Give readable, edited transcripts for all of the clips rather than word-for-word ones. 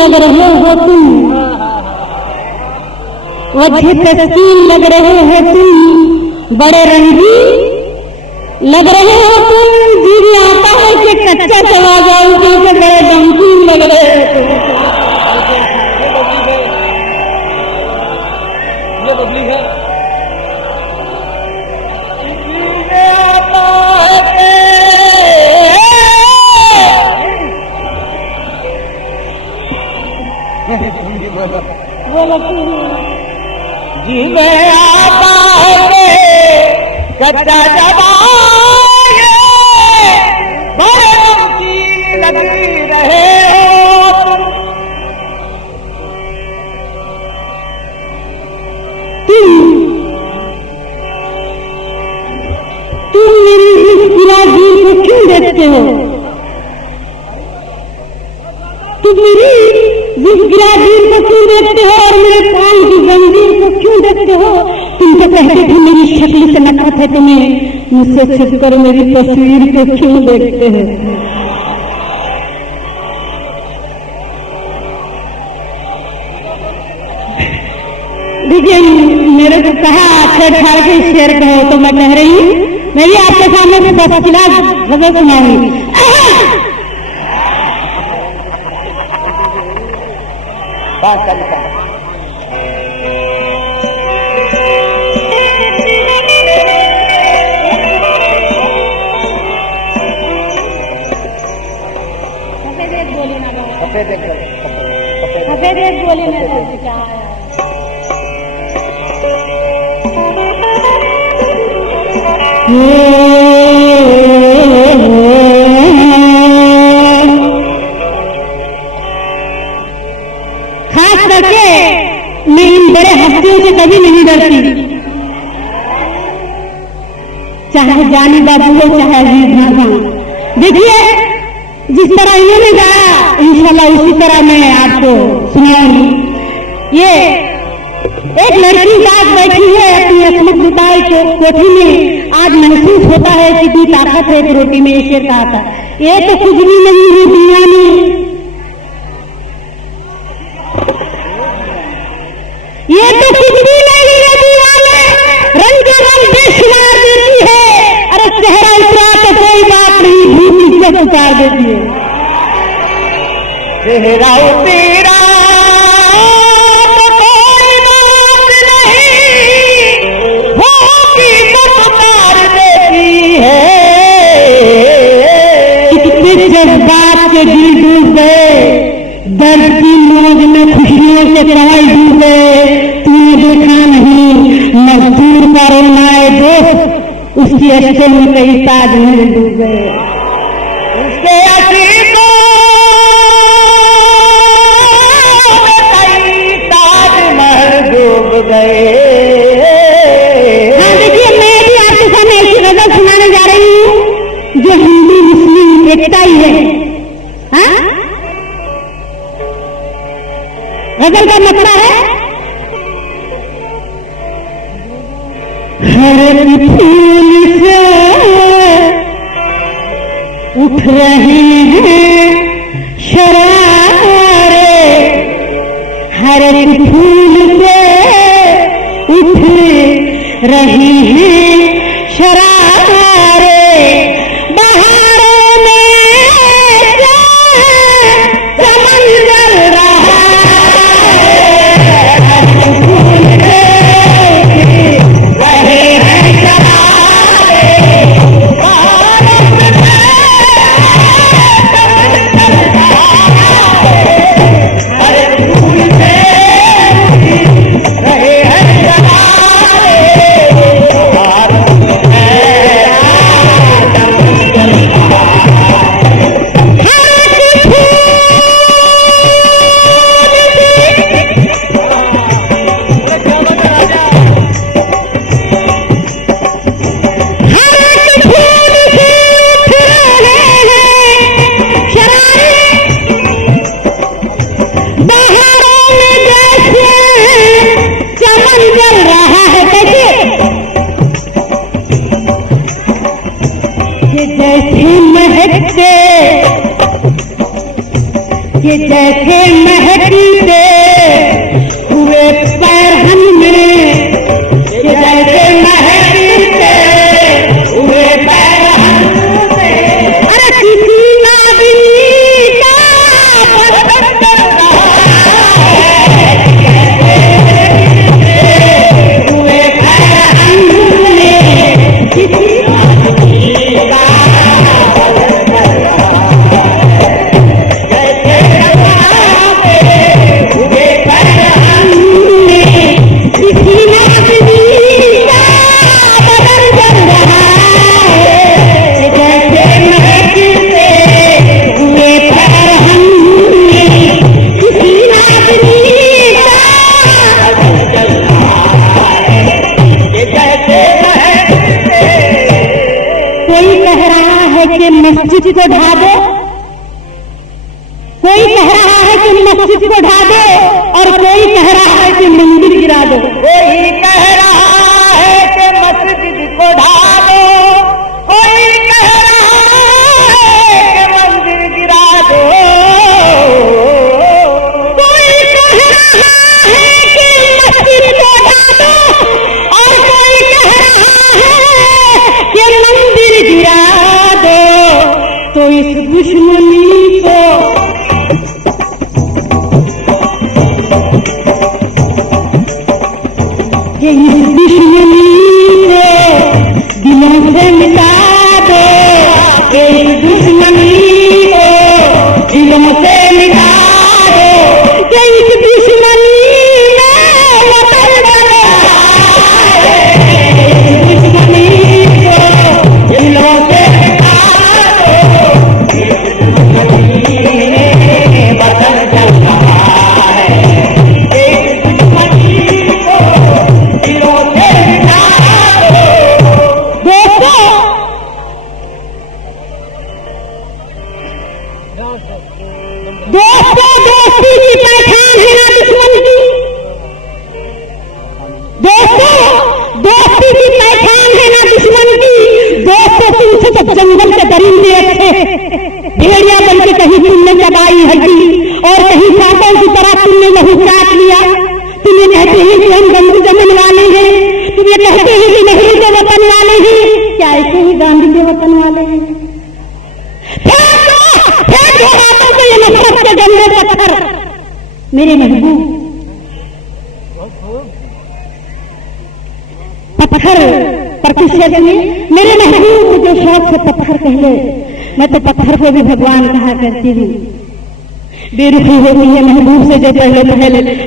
लग रहे हो तुम, लग रहे हो तुम, बड़े रंगीन लग रहे हो तुम। जी भी आता है कि कच्चा चला जाऊं, क्योंकि बड़े नमकीन लग रहे हो तुम। ये बबली है। जी मैं आता है कच्चा जवान, बड़े नमकीन लग रहे हो तुम मेरी मुस्कुरा दिल को क्यों देखते हो? तुम मेरी मुस्कुरा दिल को क्यों देखते हो और मेरे कान की जंजीर को क्यों देखते हो? तुम तो कहते थे मेरी शक्ल से नफरत है तुम्हें, मुझसे छिपकर मेरी तस्वीर को क्यों देखते हैं? देखिए, मेरे को कहा छेड़छाड़ के शेर कहो, तो मैं कह रही हूँ, मैं भी आपके सामने से 10 खिलाफ गजल सुनाऊंगी। सफेद बोली ना क्या है? खास करके मैं इन बड़े हस्तियों से कभी नहीं डरती, चाहे जानी बाबू हो चाहे अजीज नाज़ान। देखिए, जिस तरह इन्होंने गाया, इंशाल्लाह उसी तरह मैं आपको सुनाऊंगी। ये एक लड़की साथ बैठी है अपनी असमत जुटाई कोठी में, आज महसूस होता है कितनी ताकत है एक रोटी में। ये शेर कहा था, ये तो कुछ भी नहीं है दुनिया में, ये तो कुछ भी नहीं है दीवाने, रंग के रंग बेशुमार देती है। अरे चेहरा उतरा तो कोई बात नहीं, भूख इज्जत उतार देती है। चेहरा उतरा जज्बात के दिल डूब गए, दर्द की मौज में खुशियों से पढ़ाई डूब गए। तूने देखा नहीं मजदूर का रोना है दोस्त, उसकी अश्कों में कई ताजमहल डूब गए। उसके असीकों में कई ताजमहल डूब गए। हाँ देखिए, मैं भी आपके सामने ऐसी गजल सुनाने जा रही हूँ जो हिंदू मुस्लिम एकता ही है। हाँ? गजल का मतलब है हर फूल से उठ रहे हैं शरारे, हर फूल से उठ रहे हैं शरारे। रहे हैं ये जैसे महकते हुए पैरहन में, ये जैसे महकते हुए पैरहन में, अरे किसी नागिनी का बदन चल रहा है, हुए पैरहन में किसी नागिनी का बदन चल रहा है। कोई कह रहा है कि मस्जिद को ढा दो, कोई कह रहा है कि मस्जिद को ढा दो, और कोई कह रहा है कि मंदिर गिरा दो। कोई कह रहा है कि मस्जिद को ढा दो, कोई कह रहा है कि मंदिर गिरा दो, कोई कह रहा है कि मस्जिद को ढा दो, और कोई कह रहा है कि मंदिर गिरा दो। तो इस दुश्मनी को ये इस दुश्मनी को दिलों से मिटा दो, ये इस दुश्मनी को दिलों से मिटा दो, ये इस दुश्मनी में वतन बना है, इस दुश्मनी को दिलों से मिटा दो, इस दुश्मनी में वतन चल रहा है, इस दुश्मनी को दिलों से मिटा दो। दोस्तों, दोस्ती की पहचान है ना दुश्मन की। दोस्तों, दोस्ती की पहचान है ना दुश्मन की। दोस्तों, तुमसे तो जंगल के दरिंदे अच्छे, भेड़िया बन के कहीं तुमने चबाई हड्डी, और कहीं सांपों की तरह तुमने लहू काट लिया। तुम्हें कहते हैं कि हम गंदू जमीन वाले हैं, तुम्हें कहते हैं कि नेहरू के वतन वाले हैं, क्या ऐसे ही गांधी के वतन वाले हैं? फेंको हाथों से ये नफरत के गंदे पत्थर। मेरे महबूब पत्थर पर किस क्षेत्र में मेरे महबूब जो शौक से पत्थर कहले, मैं तो पत्थर को भी भगवान कहा करती हूँ। बेरुखी होती है महबूब से जो पहले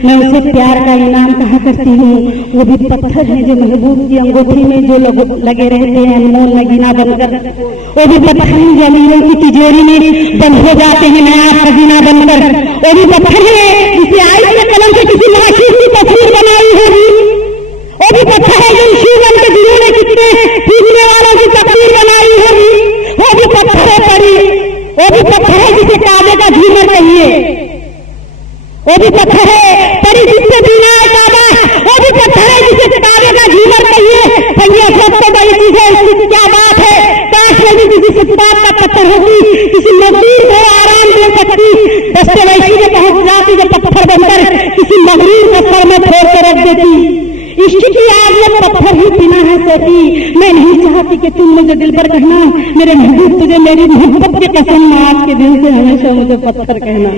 मैं उसे प्यार का इनाम कहा करती हूँ। वो भी पत्थर है जो महबूब की अंगूठी में जो लगे रहते हैं अनमोल नगीना बनकर, वो भी पत्थर है जो अमीरों की तिजोरी में बंद हो जाते हैं नया खजीना बनकर। वो भी पत्थर है जिसे आई के कलम से किसी माशीस की तस्वीर बनाई होगी। वो भी पत्थर है जो शिवगन के दिलों में कितने पीछने वालों की तस्वीर बनाई होगी। वो भी पत्थर है पड़ी, वो भी पत्थर है जिसे काबे का झूमर कहिए। वो भी पत्थर है परी जिससे बिना काबा, वो भी पत्थर है जिसे काबे का झूमर कहिए। भैया सबसे बड़ी चीज है, इसकी क्या बात है? काश में भी किसी फुटपाथ का पत्थर होती, किसी मजदूर को आराम दे सकती, दस्ते वैसी में पहुंच जाती जो पत्थर बनकर किसी मगरूर का सर में फोड़ कर रख देती। इश्क की आग में पत्थर ही पीना है सोती। मैं नहीं चाहती कि तुम मुझे दिल पर कहना, मेरे महबूब तुझे मेरी मोहब्बत की कसम, आज के दिन से हमेशा मुझे पत्थर कहना।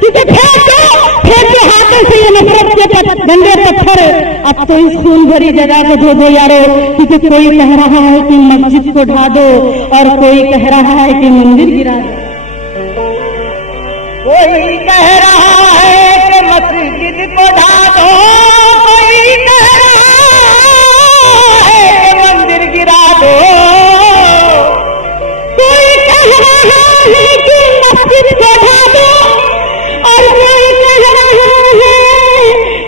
तुझे फेंक दो हाथों से ये नफरत के गंदे पत्थर। अब तो इस खून भरी जगह को धो दो यारो, क्योंकि कोई कह रहा है कि मस्जिद को ढा दो, और कोई कह रहा है कि मंदिर गिरा दो। कोई कह रहा है कि मस्जिद को ढा दो, कोई कह रहा है कि मंदिर गिरा दो, कोई कह रहा है कि मस्जिद को ढा दो, और कोई कह रहा है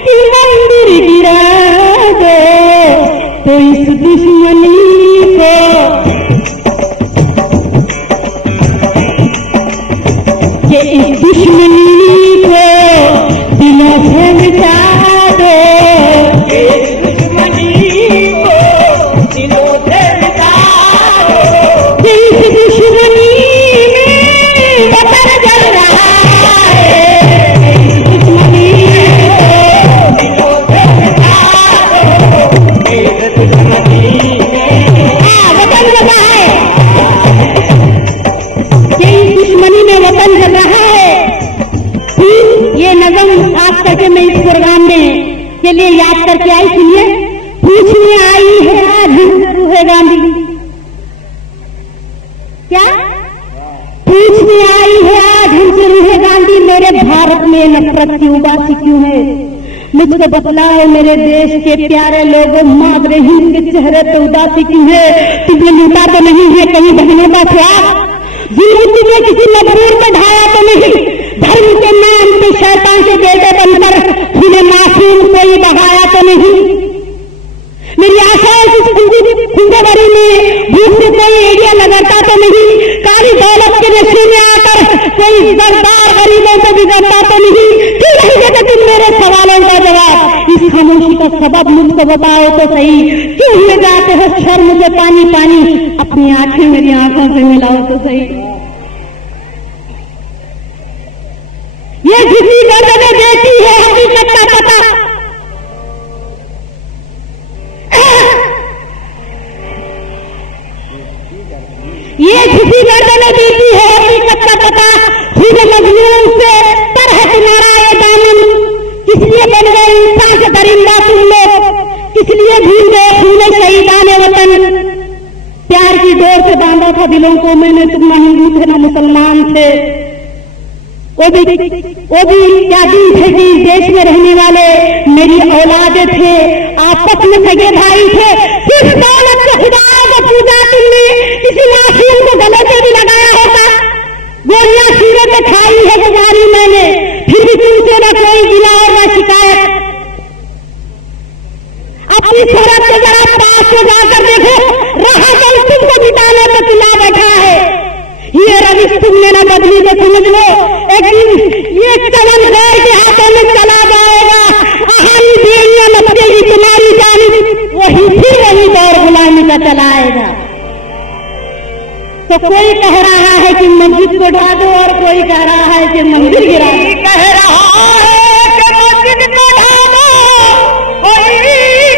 कि मंदिर गिरा दो। तो इस दुश्मनी को इस दुश्मनी को दिलों से मिटा दो, इस दुश्मनी को दिलों से मिटा दो, इस दुश्मनी में खास करके मैं इस प्रोग्राम में के लिए याद करके आई। सुनिए, पूछने आई है आज हमसे रूहे गांधी, क्या पूछने आई है आज हमसे रूहे गांधी, मेरे भारत में नफरत की उबासी क्यों है? मुझको बतलाओ मेरे देश के प्यारे लोगों, मादरे हिंद के चेहरे पे उदासी क्यों है? तुमने लूटा तो नहीं है कहीं बहनों का प्यार? जिंदगी में किसी मजबूर को ढाया तो नहीं? धर्म के नाम पे शैतान के बेटे बनकर जिन्हें मासूम कोई बहाया तो नहीं? मेरी आशा है कि सिंधुवरी में भूख से कोई एरिया लगता तो नहीं? काली दौलत के नशे में आकर कोई सरदार गरीबों से बिगड़ता तो नहीं? क्यों नहीं देते तुम मेरे सवालों का जवाब? इस खामोशी का सबब मुझको बताओ तो सही। क्यों हुए जाते हो शर्म से पानी पानी? अपनी आंखें मेरी आंखों से मिलाओ तो सही। ये किसी गर्दने देती है हकीकत का पता, ये किसी गर्दने देती है हकीकत का पता। सीधे मजलूम से तरह तुम्हारा ये दामन, किस लिए बन गए इंसान से दरिंदा तुम लोग? किस लिए भूल गए फूले शहीदाने वतन? प्यार की डोर से बांधा था दिलों को मैंने, तुम ना हिंदू थे ना मुसलमान थे। वो भी क्या दिन थे कि देश में रहने वाले मेरी औलादे थे, आपस में सगे भाई थे। सिर्फ दौलत से खुदाओं को पूजा तुमने, किसी मासूम को गले पे भी लगाया होता। गोलियां सीने पे खाई है तुम्हारी मैंने, फिर भी तुमसे न कोई गिला और न शिकायत। अपनी सूरत से जरा पास से जाकर देखो, रहा कल तुमको बिताने पे तुला बैठा है। ये रविश तुमने न बदली तो समझ लो, एक दिन ये चलन गैर के हाथों में चला जाएगा। आहानी बेड़ियां लपटेगी तुम्हारी जानिब, वही दौर गुलामी का चलाएगा। तो कोई कह रहा है कि मस्जिद को ढा दो और कोई कह रहा है कि मंदिर गिरा दो। कह रहा है कि मस्जिद को ढा दो, कोई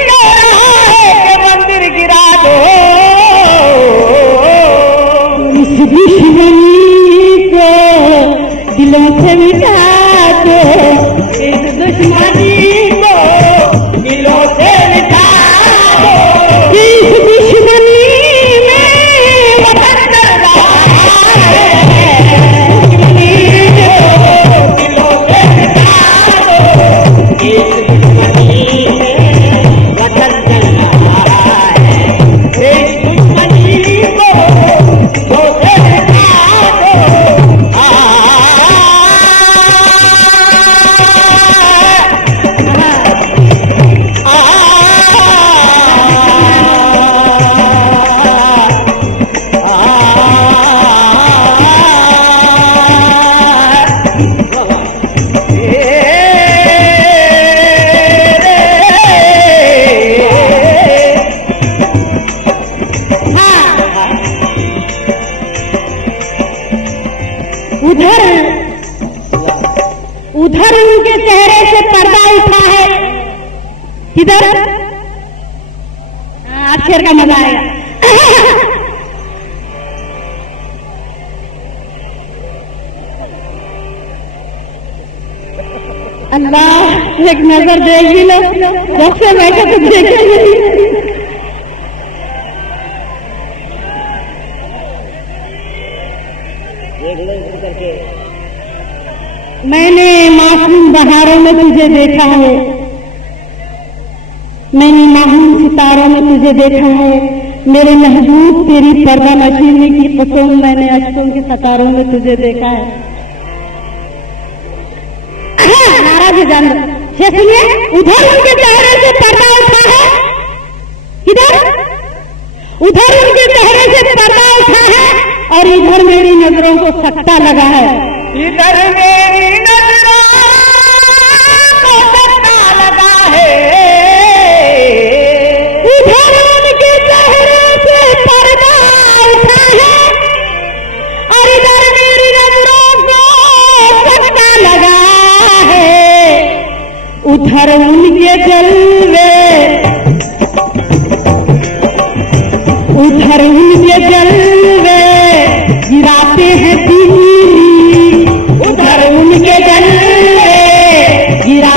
कह रहा है कि मंदिर गिरा दो। इस दुश्मनी को दिलों से मिटा दो, इस दुश्मनी को दिलों से मिटा दो। इस दुश्मनी में वतन डर रहा है, दुश्मनी को दिलों से मिटा दो। इस दुश्मनी में वतन डर रहा है, इस दुश्मनी को दिलों से मिटा दो। उधर उनके चेहरे से पर्दा उठा है, किधर? अक्षर का मजा आएगा। अल्लाह एक नजर देख भी लो, जब से बैठे तो देखे नहीं। मैंने मासूम बहारों में तुझे देखा है, मैंने मासूम सितारों में तुझे देखा है, मेरे महबूब तेरी पर्दा नशीनी की कसम मैंने अश्कों की कतारों में तुझे देखा है। नाराज है जान से सुनिए, उधर उनके चेहरे से पर्दा उठा है, किधर? उधर उनके चेहरे से पर्दा उठा है और इधर मेरी नजरों को सट्टा लगा है। इधर मेरी नजरों को सट्टा लगा है, इधर उनके चेहरे से पर्दा उठा है और इधर मेरी नजरों को सट्टा लगा है। उधर उनके जलवे, उधर उनके जलवे गिराते हैं तीली, उधर उनके जलवे गिरा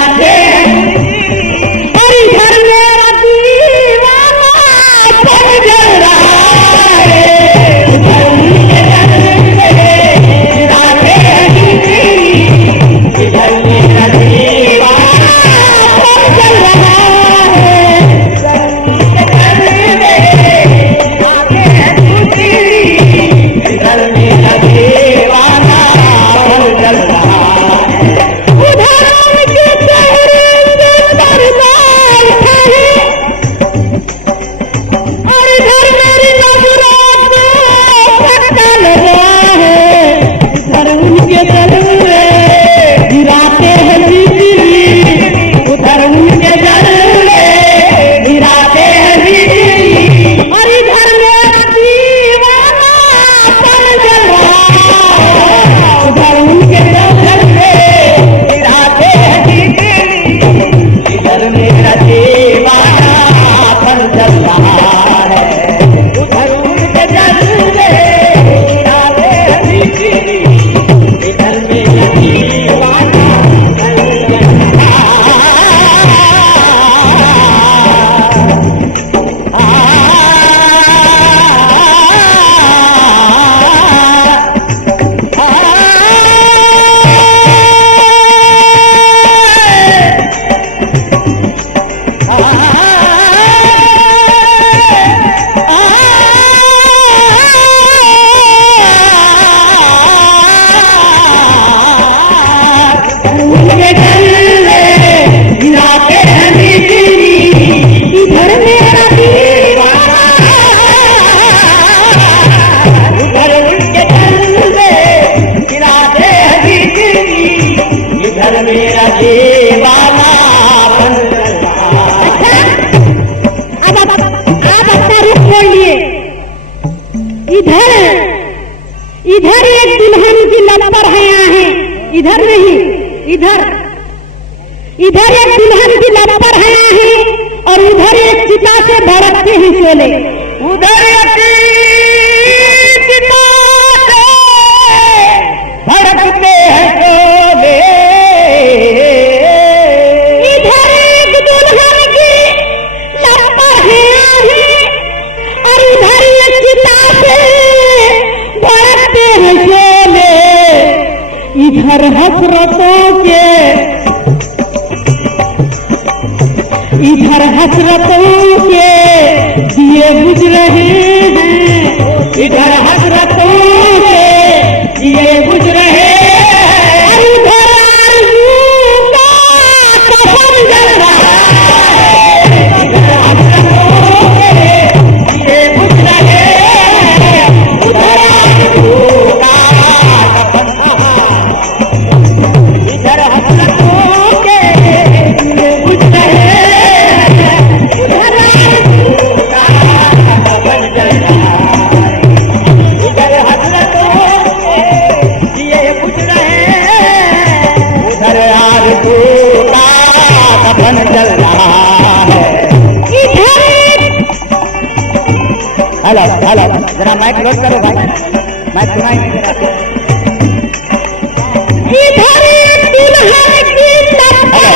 दीवाना बन अच्छा, अब आप अपना रुख बोलिए। इधर एक दुल्हन की लपर है, इधर नहीं, इधर एक दुल्हन की लपर है और उधर एक चिता से भड़कते हैं शोले। उधर चिता से भड़कते हैं शोले। इधर एक दुल्हन की लपर है और उधर एक चिता से भड़कते हैं शोले। इधर हसरतों के दिए बुझ रहे हैं। इधर हसरतों के दिए बुझ रहे हैं। और उधर आरज़ू का कफन जल रहा है। इधर हसरतों के दिए बुझ रहे हैं। उधर आरज़ू का कफन। इधर हसरतों के दिए बुझ रहे हैं। उधर आरज़ू का कफन जल रहा है। इधर हसरतों के दिए बुझ रहे हैं। उधर आरज़ू का कफन जल रहा है। हेलो हेलो, जरा माइक लोड करो भाई, माइक सुनाई नहीं दे रहा। इधर एक दुल्हन की लपर है।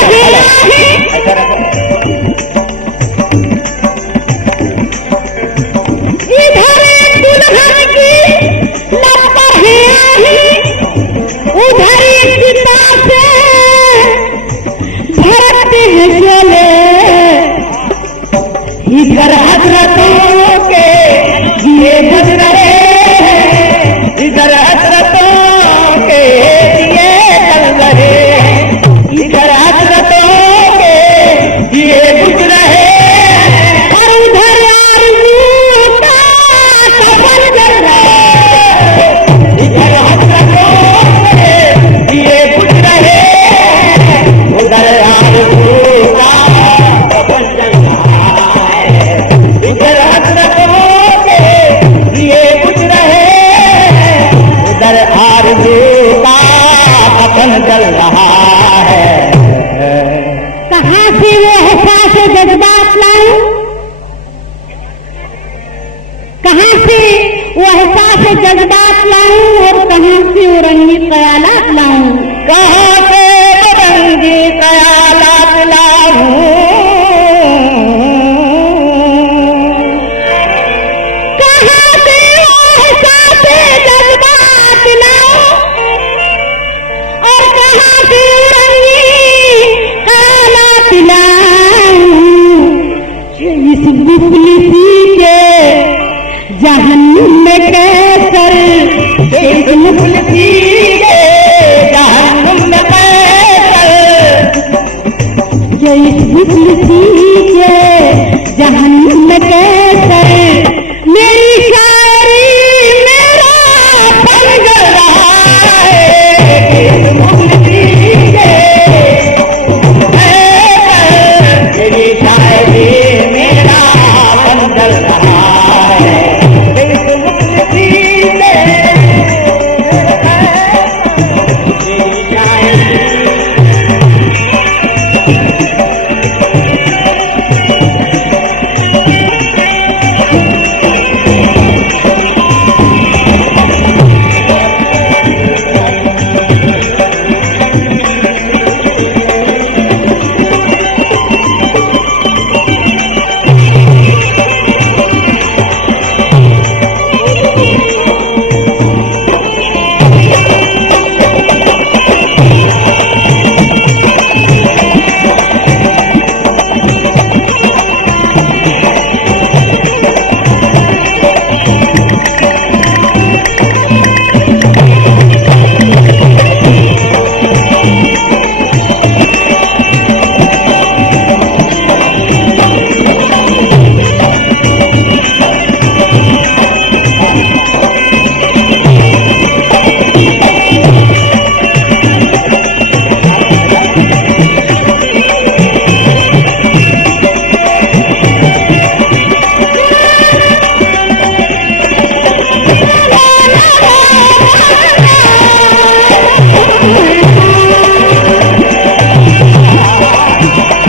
ऐसा रखो। इधर एक दुल्हन की लपर है, उधर एक चिता से भड़कते हैं शोले। इधर हसरतों के दिए बुझ रहे हैं। इधर हसरतों के दिए जल रहे हैं। इधर हसरतों के दिए बुझ रहे हैं। और उधर आरज़ू का कफन जल रहा है। इधर हसरतों के दिए बुझ रहे हैं। उधर आरज़ू का कफन जल रहा है। इधर हसरतों के दिए बुझ रहे हैं। उधर आरज़ू का कफन जल रहा है। कहाँ से वो एहसास जज्बात लाऊं? कहाँ से वो एहसास जज्बात लाऊं और कहाँ से वो रंगी ख्यालात लाऊं? कहाँ से रंगी ख्यालात लाऊं? कहाँ से वो एहसास जज्बात लाऊं और कहाँ से वो रंगी ख्यालात लाऊं? इस मुफलिसी के जहन्नुम में कैसर, इस मुफलिसी के जहन्नुम में कैसर। जो इस मुफलिसी के जहन्नुम में कैसर, मेरी शायरी मेरा बन जल रहा है। इस मुफलिसी के कैसर, मेरी शायरी मेरा बन जल रहा है। इस मुफलिसी के मेरी शायरी है